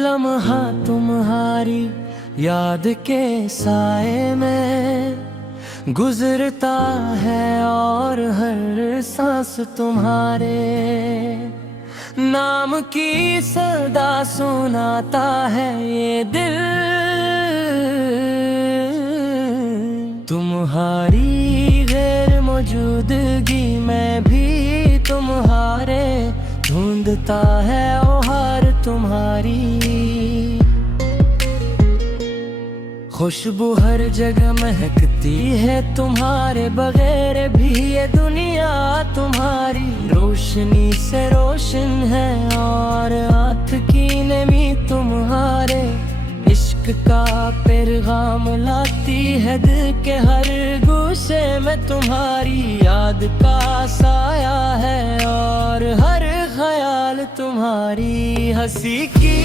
लम्हा तुम्हारी याद के साए में गुजरता है और हर सांस तुम्हारे नाम की सदा सुनाता है ये दिल। तुम्हारी गैर मौजूदगी में भी तुम्हारे ढूंढता है ओ हार तुम्हारी। खुशबू हर जगह महकती है तुम्हारे बगैर भी ये दुनिया तुम्हारी रोशनी से रोशन है और हाथ की नमी तुम्हारे इश्क का पैगाम लाती है दिल के हर गुस्से में तुम्हारी याद का साया है और हर ख्याल तुम्हारी हंसी की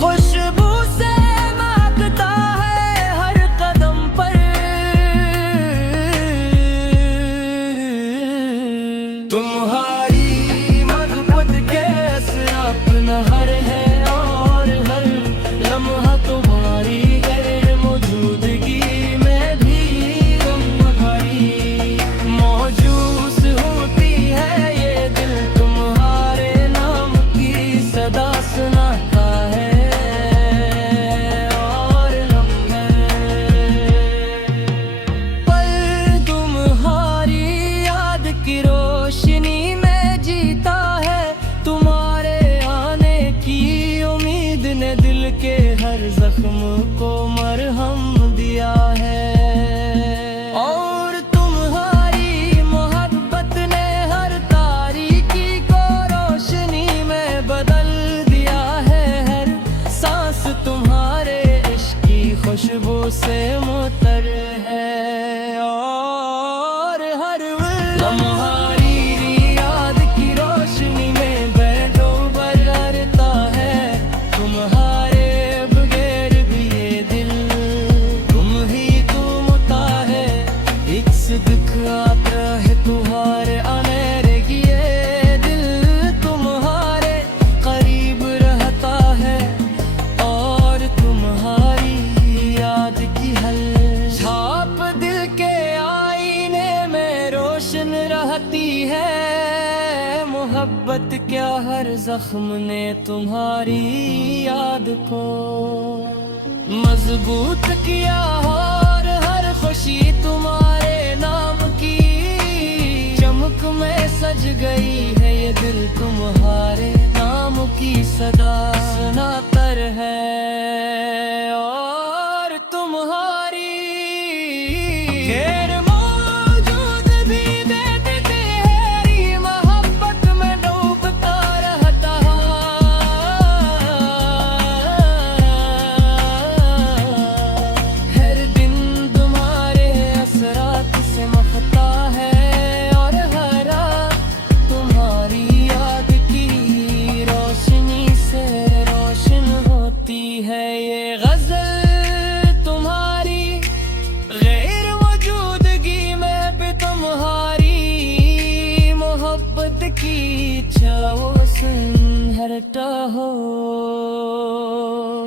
खुशबू से महकता है हर कदम पर। तुम्हारी मोहब्बत के असर अपना हर है और हर लम्हा तुम्हारी गैर मौजूदगी में भी तुम्हारी मौजूद होती है ये दिल। तुम्हारे नाम की सदा सुनाता है की रोशनी में जीता है तुम्हारे आने की उम्मीद ने दिल के हर जख्म को मरहम दिया है और तुम्हारी मोहब्बत ने हर तारीकी को रोशनी में बदल दिया है। हर सांस तुम्हारे इश्क की खुशबू से मुतर है और हर तुम्हारी याद की रोशनी में बेडूबा रहता है। तुम्हारे बगैर भी ये दिल तुम ही तुम होता है। एक सिद्क आता है तुम्हारे अनेरे की ये दिल तुम्हारे करीब रहता है और तुम्हारी याद की हल छाप दिल के आईने में रोशन रहती है। मोहब्बत क्या हर जख्म ने तुम्हारी याद को मजबूत किया और हर खुशी तुम्हारे नाम की चमक में सज गई है ये दिल। तुम्हारे नाम की सदा सुनाता है और तुम्हारी गैर मौजूद भी दे देते हैं मोहब्बत में डूबता रहता हर दिन तुम्हारे असरात से मखता है और हरा तुम्हारी याद की रोशनी से रोशन होती है ये गजल तुम्हारी गैर मौजूदगी में भी तुम्हारी मोहब्बत की छाओ सुनहरता हो।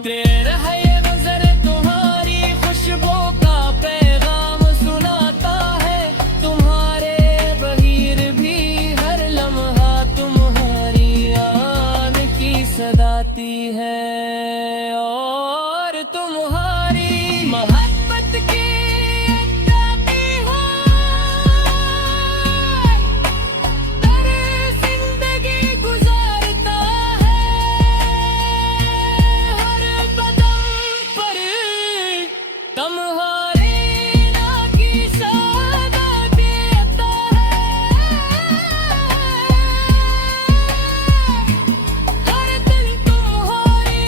तेरा है ये नजर तुम्हारी खुशबू का पैगाम सुनाता है। तुम्हारे बगैर भी हर लम्हा तुम्हारी आन की सदाती है और तुम्हारी मोहब्बत की अदाती हो दर जिंदगी गुजारता है हर कदम पर। तुम्हारे नाम की सदाती अता है हर दिन तुम्हारी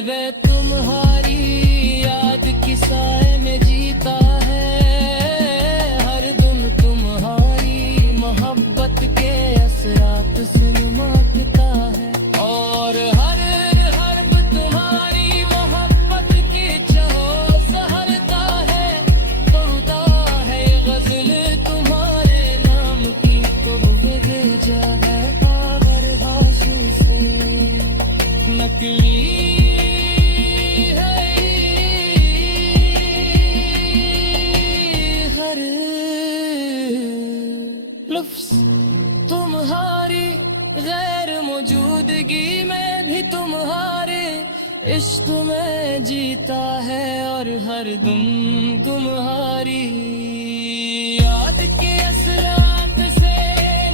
वे तुम्हारी याद की साए में जीता है, हर दिन तुम्हारी मोहब्बत के असरात से नुमाता है। और हर हर्फ तुम्हारी मोहब्बत की चाहो सहरता है, पौधा है ये गजल तुम्हारे नाम की तो भेजा है आवर हाशू से। नकली है हर लफ्ज़ तुम्हारी, गैर मौजूदगी में भी तुम्हारे इश्क में जीता है, और हर दम तुम्हारी याद के असरात से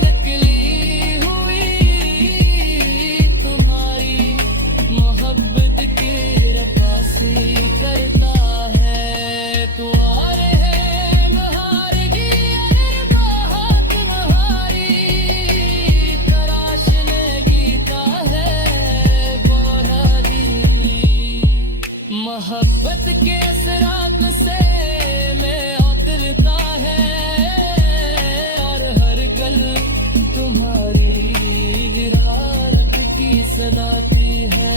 नकली हुई तुम्हारी मोहब्बत की रकासी करता है। तू आ रहे बहारगी अरबाह तुम्हारी तराशने गीता है बोरादी। मोहब्बत के असरात से में उतरता है, और हर गल तुम्हारी विरारत की सदाती है।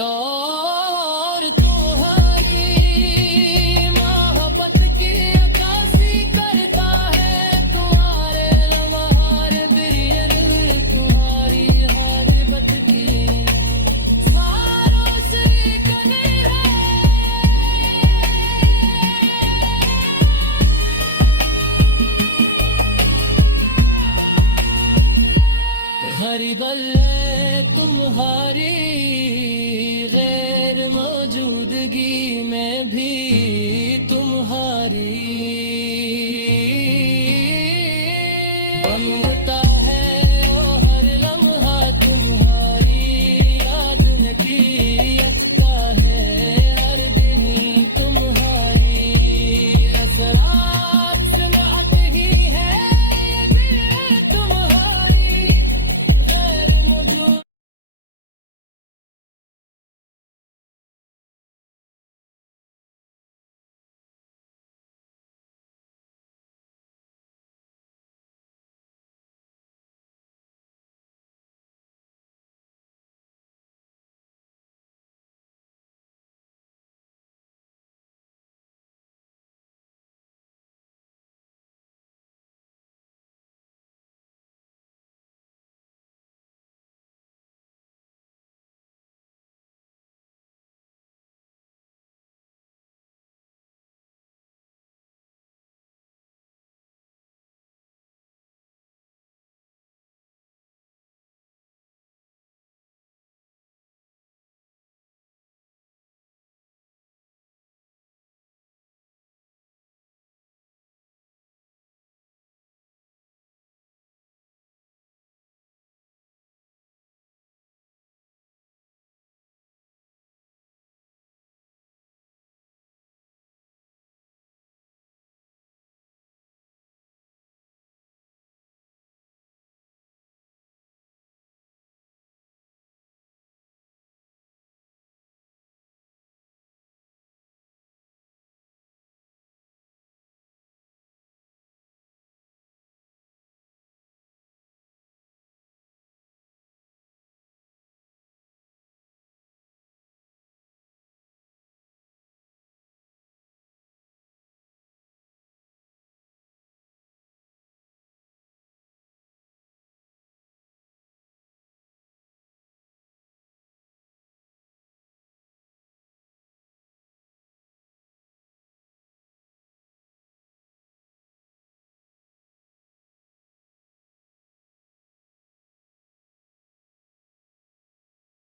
और तुम्हारी मोहब्बत की अक्कासी करता है, तुम्हारे लम्हार बिरियल तुम्हारी हाजबत की सारों से कनी है। हरी गल्ले तुम्हारी गैर मौजूदगी में भी